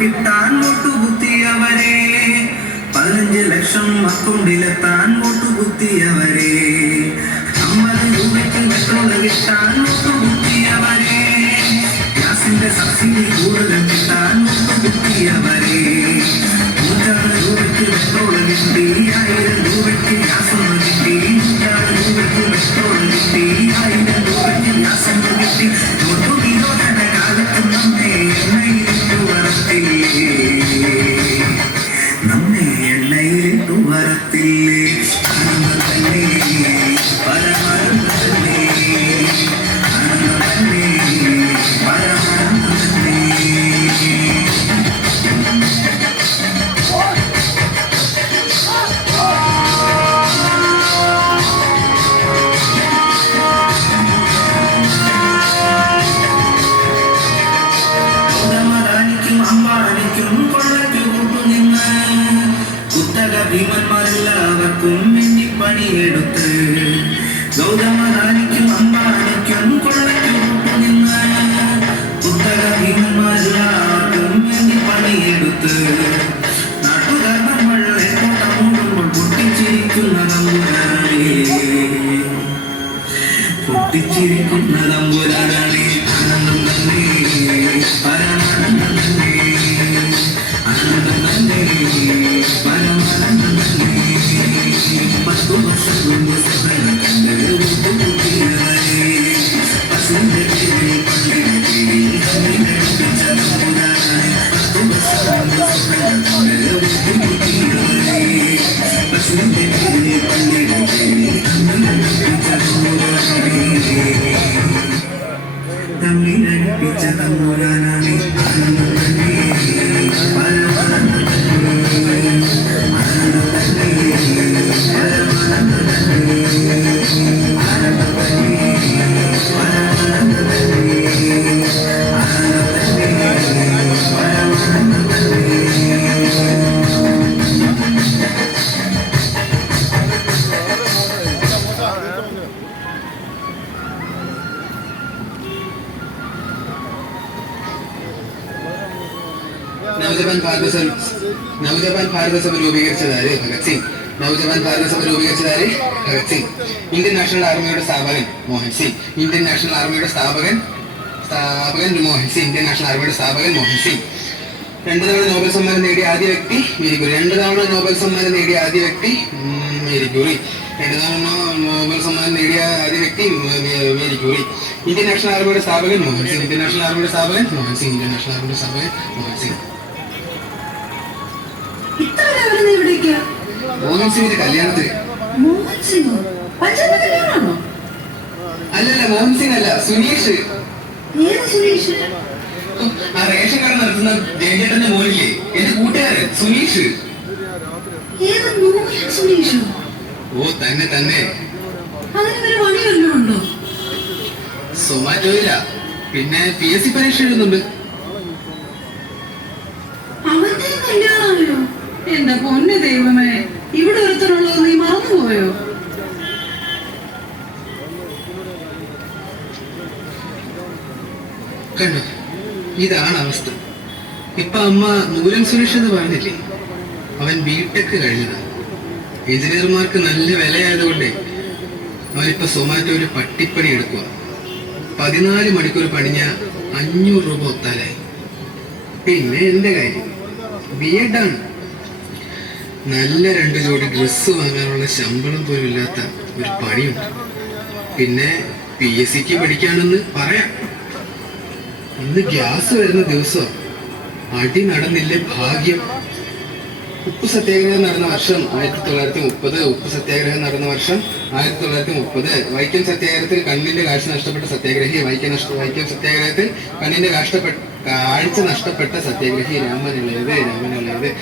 കിട്ടാൻ വോട്ടുകുത്തിയവരെ 15 ലക്ഷം അക്കൗണ്ടിലെത്താൻ വോട്ടുകുത്തിയവരെ 50 രൂപയ്ക്ക് പെട്രോൾ കിട്ടാൻ വോട്ടുകുത്തിയവരെ ഗ്യാസിന്റെ സബ്സിഡി കൂടുതൽ കിട്ടാൻ വോട്ടുകുത്തിയവരെ 100 രൂപയ്ക്ക് പെട്രോൾ കിട്ടി 1000 രൂപയ്ക്ക് ഗ്യാസ് കിട്ടി 100 രൂപയ്ക്ക് പെട്രോൾ കിട്ടി 1000 രൂപയ്ക്ക് ഗ്യാസ് കിട്ടി നോട്ടു നിരോധന കാലത്ത് നമ്മെ നമ്മെ എണ്ണയിലിട്ടു വരത്തില്ലേ പരമാനന്ദല്ലേ ആനന്ദമല്ലേ പരമാനന്ദല്ലേ അമ്പാനിക്കും കൊള്ളയ്ക്കു കൂട്ടുനിന്ന് കുത്തക ഭീമന്മാരെല്ലാവർക്കും വേണ്ടി പണിയെടുത്ത് ഗൗതമദാനിക്കും അമ്പാനിക്കും കൊള്ളയ്ക്കു കൂട്ടുനിന്ന് കുത്തക ഭീമന്മാരെല്ലാവർക്കും വേണ്ടി പണിയെടുത്ത് നാട്ടുകാർ നമ്മൾ കോട്ട മൂടുമ്പോൾ പൊട്ടിച്ചിരിക്കുന്ന തമ്പുരാനെ പൊട്ടിച്ചിരിക്കുന്ന തമ്പുരാനെ ആനന്ദം തന്നെ പരമാനന്ദം തന്നെ ആനന്ദം തന്നെ പരമാനന്ദം തന്നെ 10 വർഷം മുമ്പ് സ്വപ്നം കണ്ട് വോട്ടുകുത്തിയവരെ പശുവിന്റെ പേരിൽ പള്ളിയുടെ കണ്ണിനടുപ്പിച്ച തമ്പുരാനെ 10 വർഷം മുമ്പ് സ്വപ്നം കണ്ട് വോട്ടുകുത്തിയവരെ പശുവിന്റെ പേരിൽ പള്ളിയുടെ കണ്ണിനടുപ്പിച്ച തമ്പുരാനെ തമ്മിലടുപ്പിച്ച തമ്പുരാനാണ് ആനന്ദം തന്നെ പരമാനന്ദം തന്നെ ആനന്ദം തന്നെ പരമാനന്ദം തന്നെ ആനന്ദം തന്നെ പരമാനന്ദം തന്നെ ആനന്ദം തന്നെ പരമാനന്ദം തന്നെ നവജപാൻ ഭാരതസഭ രൂപീകരിച്ചതാര് ഭഗത് സിംഗ്. നവജപാൻ ഭാരതസഭ രൂപീകരിച്ചതാര് ഭഗത് സിംഗ്. ഇന്ത്യൻ നാഷണൽ ആർമിയുടെ സ്ഥാപകൻ മോഹൻ സിംഗ്. ഇന്ത്യൻ നാഷണൽ ആർമിയുടെ സ്ഥാപകൻ മോഹൻ സിംഗ്. ഇന്ത്യൻ നാഷണൽ ആർമിയുടെ സ്ഥാപകൻ മോഹൻ സിംഗ്. 2 തവണ നോബൽ സമ്മാനം നേടിയ ആദ്യ വ്യക്തി മേരി ക്യൂറി. 2 തവണ നോബൽ സമ്മാനം നേടിയ ആദ്യ വ്യക്തി മേരി ക്യൂറി. 2 തവണ നോബൽ സമ്മാനം നേടിയ ആദ്യ വ്യക്തി മേരി ക്യൂറി. ഇന്ത്യൻ നാഷണൽ ആർമിയുടെ സ്ഥാപകൻ മോഹൻ സിംഗ്. ഇന്ത്യൻ നാഷണൽ ആർമിയുടെ സ്ഥാപകൻ മോഹൻ സിംഗ്. ഇന്ത്യൻ നാഷണൽ ആർമിയുടെ സ്ഥാപകൻ മോഹൻ സിംഗ്. മോഹൻ സിംഗിന്റെ കല്യാണത്തിന്. അല്ലല്ല, മോഹൻ സിംഗ് അല്ല, സുനീഷ്. ആ റേഷൻ കട നടത്തുന്ന ജയചേട്ടന്റെ മോനില്ലേ, എന്റെ കൂട്ടുകാരൻ സുനീഷ്. ഓ തന്നെ തന്നെ. സൊമാറ്റോയില്ല, പിന്നെ PSC പരീക്ഷ എഴുതുന്നുണ്ട്. എന്റെ പൊന്നു ദൈവമേ, ഇവിടെ ഒരുത്തരുള്ളത് നീ മറന്നുപോയോ? കണ്ടോ, ഇതാണ് അവസ്ഥ. ഇപ്പൊ അമ്മ മൂലം സുരേഷ് എന്ന് പറഞ്ഞില്ലേ, അവൻ BTech കഴിഞ്ഞതാണ്. എഞ്ചിനീയർമാർക്ക് നല്ല വിലയായതുകൊണ്ടേ അവനിപ്പോ സൊമാറ്റോയില് പട്ടിപ്പണി എടുക്കുക. 14 മണിക്കൂർ പണിഞ്ഞ 500 രൂപ ഒത്താലായി. പിന്നെ എന്റെ കാര്യം B.Ed ആണ്. നല്ല 2 ജോഡി ഡ്രസ്സ് വാങ്ങാനുള്ള ശമ്പളം പോലും ഇല്ലാത്ത ഒരു പണിയുണ്ട്. പിന്നെ PSCക്ക് പഠിക്കാണെന്ന് പറയാം. ഇന്ന് ഗ്യാസ് വരുന്ന ദിവസം അടി നടന്നില്ലേ ഭാഗ്യം. ഉപ്പ് സത്യാഗ്രഹം നടന്ന വർഷം 1930, ഉപ്പ് സത്യാഗ്രഹം നടന്ന വർഷം 1930. വൈക്കം സത്യാഗ്രഹത്തിൽ കണ്ണിന്റെ കാഴ്ച നഷ്ടപ്പെട്ട സത്യാഗ്രഹി, വൈക്കം സത്യാഗ്രഹത്തിൽ കണ്ണിന്റെ കാഴ്ച നഷ്ടപ്പെട്ട സത്യാഗ്രഹി രാമനുള്ളത്.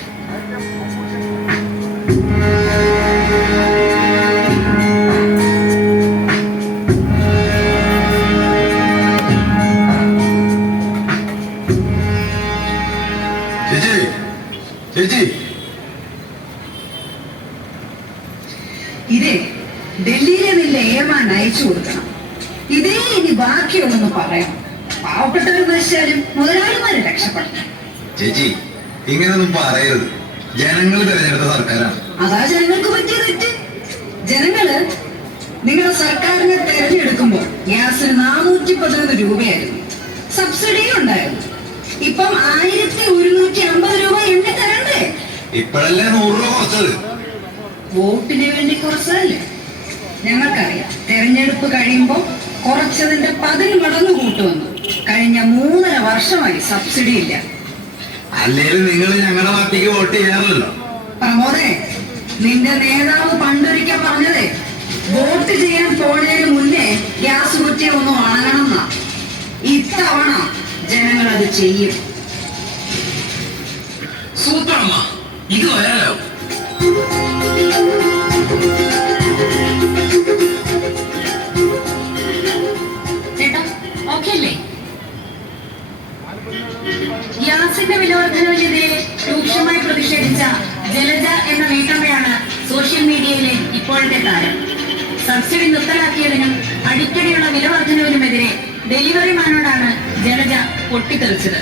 ചേച്ചി ഇതേ ഡൽഹിയിലെ നിന്റെ ഏമാൻ അയച്ചു കൊടുക്കണം. ഇതേ ഇനി ബാക്കിയുള്ളെന്ന് പറയാം. പാവപ്പെട്ടവർ നശിച്ചാലും മുതലാളിമാരെ രക്ഷപ്പെടണം. ചേച്ചി ഇങ്ങനൊന്നും പറയരുത്. ജനങ്ങൾ തിരഞ്ഞെടുത്ത സർക്കാരാണ്. അതാ ജനങ്ങൾക്ക് പറ്റിയ തെറ്റ്. ജനങ്ങള് നിങ്ങളുടെ സർക്കാരിനെ തെരഞ്ഞെടുക്കുമ്പോൾ ഗ്യാസിന് 411 രൂപയായിരുന്നു, സബ്സിഡിയും ഉണ്ടായിരുന്നു. ഇപ്പം 1150 രൂപ എണ്ണ തരണ്ടേ? ഇപ്പോഴല്ലേ 100 രൂപ കുറച്ചത്. വോട്ടിന് വേണ്ടി കുറച്ചല്ലേ? ഞങ്ങൾക്കറിയാം, തെരഞ്ഞെടുപ്പ് കഴിയുമ്പോൾ കുറച്ചതിന്റെ 10 മടങ്ങ് കൂട്ടുവന്നു. കഴിഞ്ഞ 3.5 വർഷമായി സബ്സിഡി ഇല്ല. അല്ലേലും നിങ്ങൾ ഞങ്ങളുടെ പാർട്ടിക്ക് വോട്ട് ചെയ്യാറില്ലല്ലോ. പ്രമോദേ, നിന്റെ നേതാവ് പണ്ടൊരിക്കൽ പറഞ്ഞതേ വോട്ട് ചെയ്യാൻ പോണതിന് മുന്നേ ഗ്യാസ് കുറ്റിയെ ഒന്ന് ഉണങ്ങണമെന്നാ. ഇത്തവണ ജനങ്ങൾ അത് ചെയ്യും. സൂത്രമ്മ, ഇത് വരാലോ. ചേട്ടാ ഓക്കെ അല്ലേ? ഗ്യാസിന്റെ വിലവർദ്ധനവിനെതിരെ രൂക്ഷമായി പ്രതിഷേധിച്ച ജലജ എന്ന വീട്ടമ്മയാണ് സോഷ്യൽ മീഡിയയിലെ ഇപ്പോഴത്തെ താരം. സബ്സിഡി നിർത്തലാക്കിയതിനും അടിക്കടിയുള്ള വിലവർദ്ധനവിനുമെതിരെ ഡെലിവറി മാനോടാണ് ജലജ പൊട്ടിത്തെറിച്ചത്.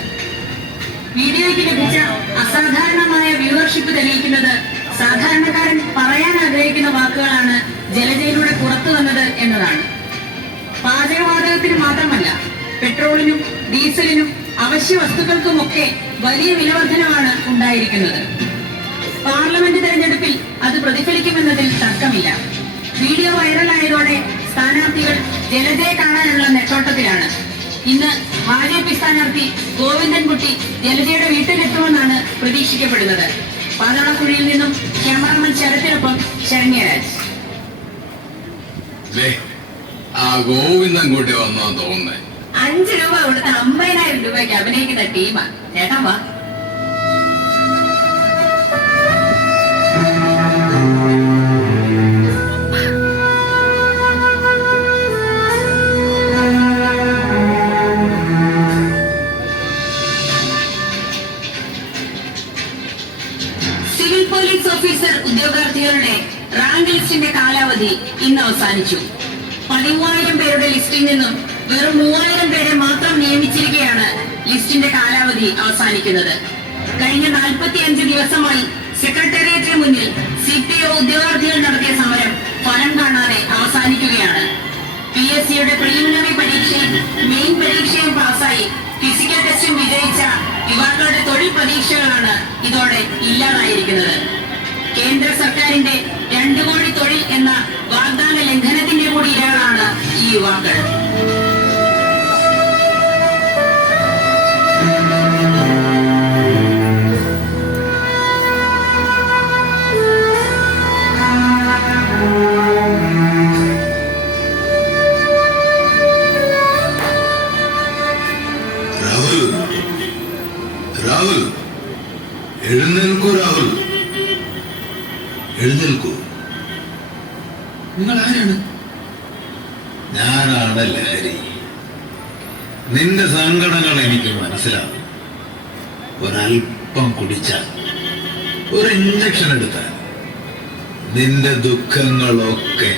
വീഡിയോയ്ക്ക് ലഭിച്ച അസാധാരണമായ വ്യൂവർഷിപ്പ് തെളിയിക്കുന്നത് സാധാരണക്കാരൻ പറയാൻ ആഗ്രഹിക്കുന്ന വാക്കുകളാണ് ജലജയിലൂടെ പുറത്തു വന്നത് എന്നതാണ്. പാചകവാതകത്തിന് മാത്രമല്ല, പെട്രോളിനും ഡീസലിനും അവശ്യ വസ്തുക്കൾക്കുമൊക്കെ വലിയ വിലവർദ്ധനമാണ് ഉണ്ടായിരിക്കുന്നത്. പാർലമെന്റ് തെരഞ്ഞെടുപ്പിൽ അത് പ്രതിഫലിക്കുമെന്നതിൽ തർക്കമില്ല. വീഡിയോ വൈറലായതോടെ സ്ഥാനാർത്ഥികൾ ജലജയെ കാണാനുള്ള നെട്ടോട്ടത്തിലാണ്. ഇന്ന് ബി.ജെ.പി സ്ഥാനാർത്ഥി ഗോവിന്ദൻകുട്ടി ജലജയുടെ വീട്ടിലെത്തുമെന്നാണ് പ്രതീക്ഷിക്കപ്പെടുന്നത്. പാതാളക്കുഴിയിൽ നിന്നും ക്യാമറാമാൻ ശരത്തിനൊപ്പം ശരണ്യരാജ്. ആ ഗോവിന്ദൻകുട്ടി വന്നോ തോന്നുന്നേ. 5 രൂപ കൊടുത്ത 50,000 രൂപയ്ക്ക് അഭിനയിക്കുന്ന ടീമാ. ചേട്ടാ വാ. സിവിൽ പോലീസ് ഓഫീസർ ഉദ്യോഗാർത്ഥികളുടെ റാങ്ക് ലിസ്റ്റിന്റെ കാലാവധി ഇന്ന് അവസാനിച്ചു. 13,000 പേരുടെ ലിസ്റ്റിൽ നിന്നും വെറും 3,000 പേരെ മാത്രം നിയമിച്ചിരിക്കെയാണ് ലിസ്റ്റിന്റെ കാലാവധി അവസാനിക്കുന്നത്. കഴിഞ്ഞ 45 ദിവസമായി സെക്രട്ടേറിയറ്റിന് മുന്നിൽ CPO ഉദ്യോഗാർത്ഥികൾ നടത്തിയ സമരം ഫലം കാണാതെ അവസാനിക്കുകയാണ്. PSCയുടെ പ്രിലിമിനറി പരീക്ഷയും മെയിൻ പരീക്ഷയും പാസ്സായി ഫിസിക്കൽ ടെസ്റ്റും വിജയിച്ച യുവാക്കളുടെ തൊഴിൽ പ്രതീക്ഷകളാണ് ഇതോടെ ഇല്ലാതായിരിക്കുന്നത്. കേന്ദ്ര സർക്കാരിന്റെ 2 കോടി തൊഴിൽ എന്ന വാഗ്ദാന ലംഘനത്തിന്റെ കൂടി ഇരകളാണ് ഈ യുവാക്കൾ. രാഹുൽ, എഴുന്നേൽക്കൂ. രാഹുൽ, എഴുന്നേൽക്കൂ. നിങ്ങൾ ആരാണ്? ഞാനാണ് ലഹരി. നിന്റെ സങ്കടങ്ങൾ എനിക്ക് മനസ്സിലാവും. ഒരൽപ്പം കുടിച്ചാൽ, ഒരു ഇഞ്ചക്ഷൻ എടുത്താൽ നിന്റെ ദുഃഖങ്ങളൊക്കെ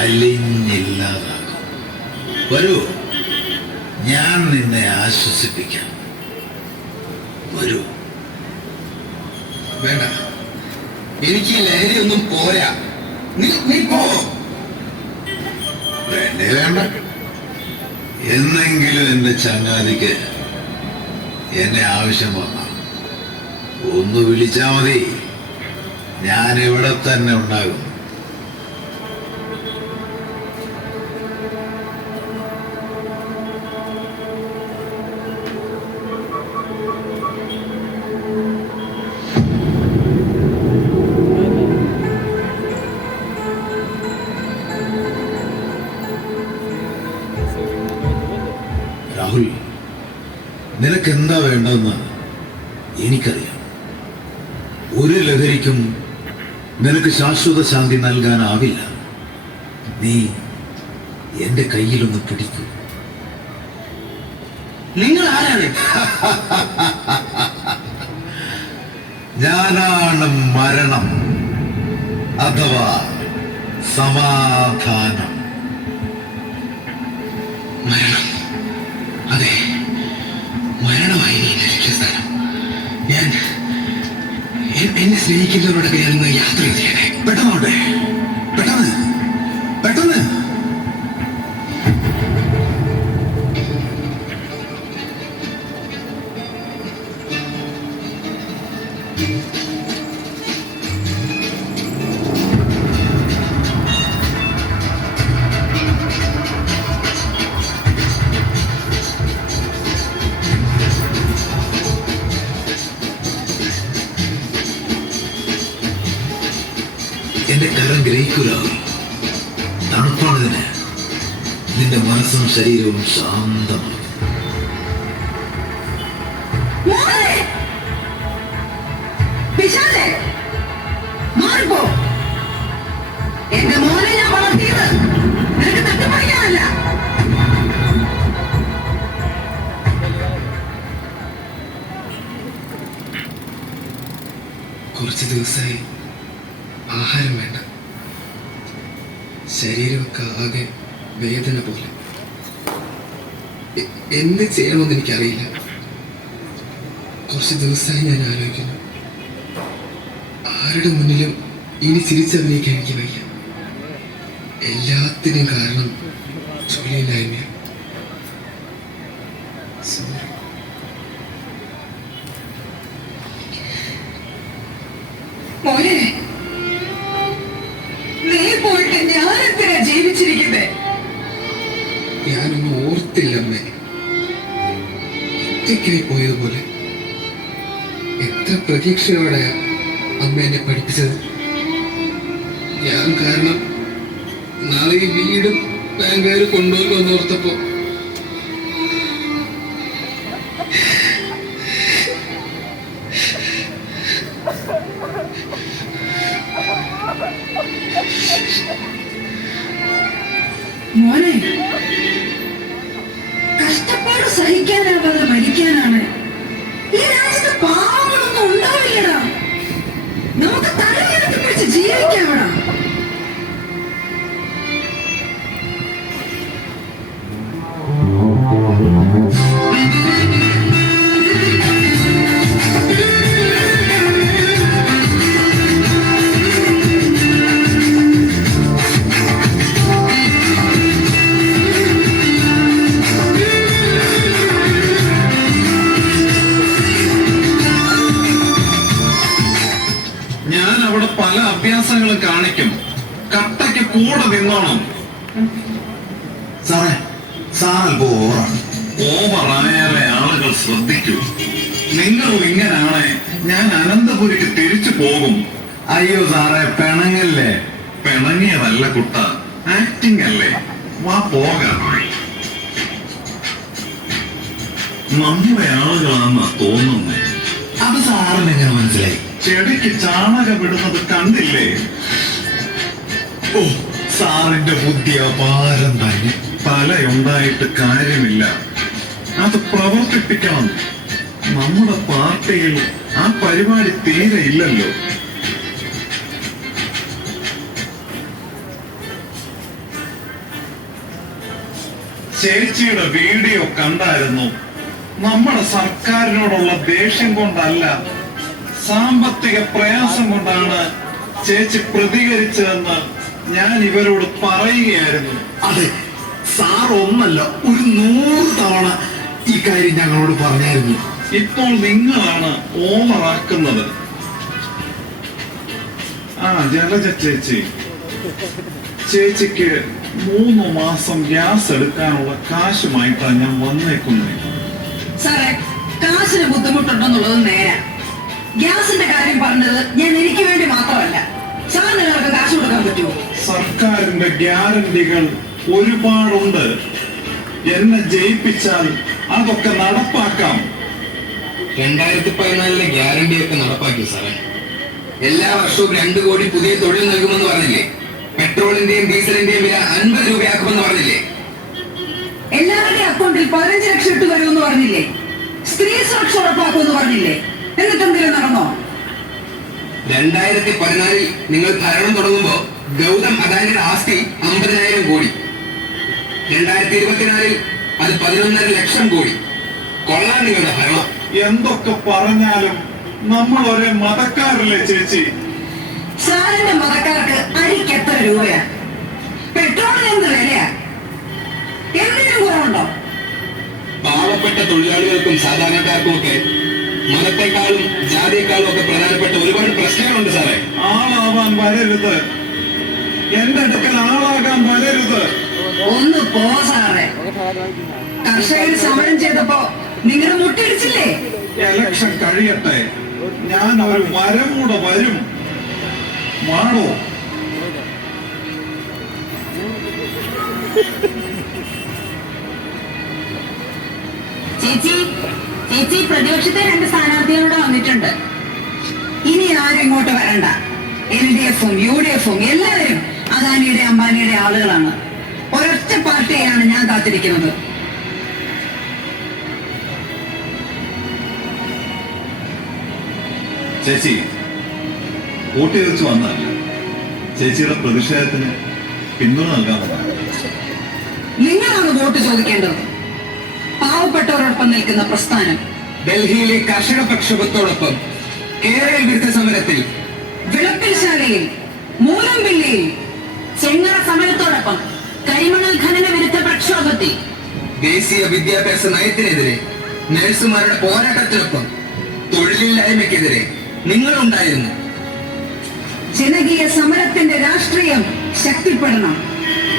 അലിഞ്ഞില്ലാതാകും. വരൂ, ഞാൻ നിന്നെ ആശ്വസിപ്പിക്കാം. വരൂ. വേണ്ട, എനിക്ക് ഈ ലഹരി ഒന്നും പോരാ. നീ പോ. വേണ്ടേ വേണ്ട. എന്നെങ്കിലും എന്റെ ചങ്ങാതിക്ക് എന്നെ ആവശ്യം വന്ന ഒന്ന് വിളിച്ചാ മതി. ഞാൻ ഇവിടെ തന്നെ ഉണ്ടാകും. വേണ്ടെന്ന് എനിക്കറിയാം. ഒരു ലഹരിക്കും നിനക്ക് ശാശ്വത ശാന്തി നൽകാനാവില്ല. നീ എന്റെ കയ്യിലൊന്ന് പിടിക്കൂ. നിങ്ങൾ ആരാണ്? ഞാനാണ് മരണം അഥവാ സമാധാനം. മരണം. അതെ, മരണമായി എന്റെ ലക്ഷ്യസ്ഥാനം. ഞാൻ എന്നെ സ്നേഹിക്കുന്നവരുടെ ഞാൻ യാത്ര ചെയ്യണേ. പെട്ടെന്നോട്ടെ, പെട്ടെന്ന് പെട്ടെന്ന്. എന്റെ കരം ഗ്രഹിക്കൂലാവും. തണുപ്പാണിതിന്. നിന്റെ മനസ്സും ശരീരവും ശാന്തമാണ്. മോനെ! പിശാചേ! മാറിപ്പോ! എന്റെ മോനെ ഞാൻ വളർത്തിയത് നിനക്ക് തട്ടിപ്പറിക്കാനല്ല. കുറച്ച് ദിവസമായി ആഹാരം വേണ്ട. ശരീരമൊക്കെ ആകെ വേദന പോലെ. എന്ത് ചെയ്യണമെന്ന് എനിക്കറിയില്ല. കുറച്ച് ദിവസമായി ഞാൻ ആലോചിക്കുന്നു, ആരുടെ മുന്നിലും ഇനി ചിരിച്ചഭിനയിക്കാൻ എനിക്ക് വയ്യ. എല്ലാത്തിനും കാരണം ജോലിയില്ലായ്മയാണ്. സോറി. മോനെ, നീ പോയിട്ട് ഞാനെന്തിനാ ജീവിച്ചിരിക്കുന്നേ? ഞാനൊന്നും ഓർത്തില്ല അമ്മേ. ഒറ്റയ്ക്കായി പോയതുപോലെ. എത്ര പ്രതീക്ഷയോടെ അമ്മ എന്നെ പഠിപ്പിച്ചത്. ഞാൻ കാരണം നാളെ ഈ വീടും ബാങ്കുകാർ കൊണ്ടുപോകുമല്ലോ എന്നോർത്തപ്പോ മോനെ, കഷ്ടപ്പാട് സഹിക്കാനാവാതെ മരിക്കാനാണ് ഈ രാജ്യത്ത് പാവങ്ങളൊന്നും ഉണ്ടാവില്ലടാ. നമുക്ക് തലയെടുത്ത് പിടിച്ച് ജീവിക്കാവടാ. ഞാൻ അവിടെ പല അഭ്യാസങ്ങളും കാണിക്കും. കട്ടയ്ക്ക് കൂടെ നിന്നോണം. സാറേ, സാറൽപ്പോ ഓവറാണ്. ഓവറായാലേ ആളുകൾ ശ്രദ്ധിക്കൂ. നിങ്ങളും ഇങ്ങനാണ് ഞാൻ അനന്തപുരിക്ക് തിരിച്ചു പോകും. അയ്യോ സാറേ, പിണങ്ങല്ലേ. പിണങ്ങിയതല്ല കുട്ട, ആക്ടിംഗ് അല്ലേ. വാ പോകാം. നമ്മുടെ ആളുകളാണെന്നാ തോന്നുന്നേ. അത് സാറിന് എങ്ങനെ മനസ്സിലായി? ചെടിക്ക് ചാണകമിടുന്നത് കണ്ടില്ലേ? ഓ, സാറിന്റെ ബുദ്ധി അപാരം തന്നെ. തലയുണ്ടായിട്ട് കാര്യമില്ല, അത് പ്രവർത്തിപ്പിക്കണം. നമ്മുടെ പാർട്ടിയിൽ ആ പരിപാടി തീരെ ഇല്ലല്ലോ. ചേച്ചിയുടെ വീഡിയോ കണ്ടായിരുന്നു. നമ്മുടെ സർക്കാരിനോടുള്ള ദേഷ്യം കൊണ്ടല്ല, സാമ്പത്തിക പ്രയാസം കൊണ്ടാണ് ചേച്ചി പ്രതികരിച്ചതെന്ന് ഞാൻ ഇവരോട് പറയുകയായിരുന്നു. അതെ, സാർ ഒന്നല്ല 100 തവണ ഈ കാര്യം ഞങ്ങളോട് പറഞ്ഞായിരുന്നു. ഇപ്പോൾ നിങ്ങളാണ് ഓവറാക്കുന്നത്. ആ ജലജ ചേച്ചി, ചേച്ചിക്ക് 3 മാസം ഗ്യാസ് എടുക്കാനുള്ള കാശുമായിട്ടാണ് ഞാൻ വന്നേക്കുന്നത്. സാറേ, കാശിന് ബുദ്ധിമുട്ടുണ്ടെന്നുള്ളത് നേരാ. ഗ്യാസിന്റെ കാര്യം പറഞ്ഞത് ഞാൻ എനിക്ക് വേണ്ടി മാത്രമല്ല. സാറിന് നിങ്ങൾക്ക് കാശ് കൊടുക്കാൻ പറ്റുമോ? സർക്കാരിന്റെ ഗ്യാരണ്ടികൾ ഒരുപാടുണ്ട്. എന്നെ ജയിപ്പിച്ചാൽ അതൊക്കെ നടപ്പാക്കാം. 2014 ഗ്യാരണ്ടിയൊക്കെ നടപ്പാക്കി സാറേ. എല്ലാ വർഷവും 2 കോടി പുതിയ തൊഴിൽ നൽകുമെന്ന് പറഞ്ഞില്ലേ? പെട്രോളിന്റെയും ഡീസലിന്റെയും വില 50 രൂപയാക്കുമെന്ന് പറഞ്ഞില്ലേ? എല്ലാവരുടെയും അക്കൗണ്ടിൽ 15 ലക്ഷം ഇട്ട് വരുമെന്ന് പറഞ്ഞില്ലേ? സ്ത്രീ സുരക്ഷ ഉറപ്പാക്കുമെന്ന് പറഞ്ഞില്ലേ? എന്നിട്ട് എന്തെങ്കിലും നടന്നോ? 2014 നിങ്ങൾ ഭരണം തുടങ്ങുമ്പോ ഗൗതം അദാനിയുടെ ആസ്തി 50,000 കോടി. 2024 അത് 11.5 ലക്ഷം കോടി. കൊള്ളാൻ നിങ്ങളുടെ ഭരണം. എന്തൊക്കെ പറഞ്ഞാലും നമ്മൾ ഒരേ മതക്കാരല്ലേ ചേച്ചി? സാറിന്റെ മതക്കാർക്ക് അരിക്ക് എത്ര രൂപയാ? പെട്രോളിന് എന്ത് വിലയാ? എന്തിനും കുറവുണ്ടോ? പാവപ്പെട്ട തൊഴിലാളികൾക്കും സാധാരണക്കാർക്കും ഒക്കെ മതത്തെക്കാളും ജാതിയെക്കാളും ഒക്കെ പ്രധാനപ്പെട്ട ഒരുപാട് പ്രശ്നങ്ങളുണ്ട് സാറേ. ആളാവാൻ വരരുത്, എന്റെ അടുക്കൽ ആളാകാൻ വരരുത്. ഒന്ന് പോ സാറേ. കർഷകർ സമരം ചെയ്തപ്പോ നിങ്ങൾ മുട്ടിടിച്ചില്ലേ? ഇലക്ഷൻ കഴിയട്ടെ, ഞാൻ ഒരു വരം കൂടെ വരും. മാണോ? ചേച്ചി ചേച്ചി പ്രതിപക്ഷത്തെ 2 സ്ഥാനാർത്ഥികളൂടെ വന്നിട്ടുണ്ട്. ഇനി ആരും ഇങ്ങോട്ട് വരണ്ട. LDF-ഉം UDF-ഉം എല്ലാവരും അദാനിയുടെ അംബാനിയുടെ ആളുകളാണ്. ഒരൊറ്റ പാർട്ടിയെയാണ് ഞാൻ കാത്തിരിക്കുന്നത്. ചേച്ചി വോട്ട് ചോദിച്ചു വന്നതല്ല, ചേച്ചിയുടെ പ്രതിഷേധത്തിന് പിന്തുണ നൽകാമെന്നാണ്. നിങ്ങളാണ് വോട്ട് ചോദിക്കേണ്ടത്. പാവപ്പെട്ടവരോടൊപ്പം നിൽക്കുന്ന പ്രസ്ഥാനം. ഡൽഹിയിലെ കർഷക പ്രക്ഷോഭത്തോടൊപ്പം കേരള വിരുദ്ധ സമരത്തിൽ, വിളപ്പിൽശാലയിൽ, മൂലംപിള്ളിയിൽ, ചെങ്ങറ സമരത്തോടൊപ്പം കരിമണൽ ഖനന വിരുദ്ധ പ്രക്ഷോഭത്തിൽ, ദേശീയ വിദ്യാഭ്യാസ നയത്തിനെതിരെ, നഴ്സുമാരുടെ പോരാട്ടത്തിനൊപ്പം തൊഴിലില്ലായ്മയ്ക്കെതിരെ നിങ്ങളുണ്ടായിരുന്നു. ജനകീയ സമരത്തിന്റെ രാഷ്ട്രീയം ശക്തിപ്പെടണം.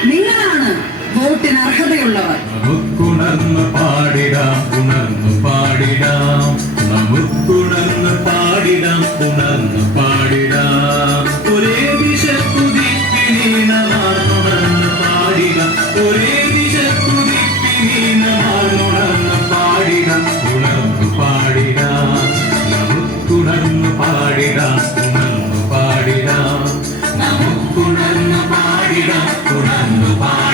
നിങ്ങളാണ് വോട്ടിന് അർഹതയുള്ളവർ. നമുക്കുണർന്ന് പാടിടാം, ഉണർന്ന് പാടിടാം, നമുക്കുണർന്ന് പാടിടാം, ഉണർന്ന് പാടിടാം. ഒരേ ദിശ കുതിപ്പിനീണമാർന്നുണർന്ന് പാടിടാം, ഒരേ ദിശ കുതിപ്പിനീണമാർന്നുണർന്ന് പാടിടാം, ഉണർന്ന് പാടിടാം. നമുക്കുണർന്ന് പാടിടാം, ഉണർന്ന് പാടിടാം, നമുക്കുണർന്ന് പാടിടാം, ഉണർന്ന് പാടിടാം.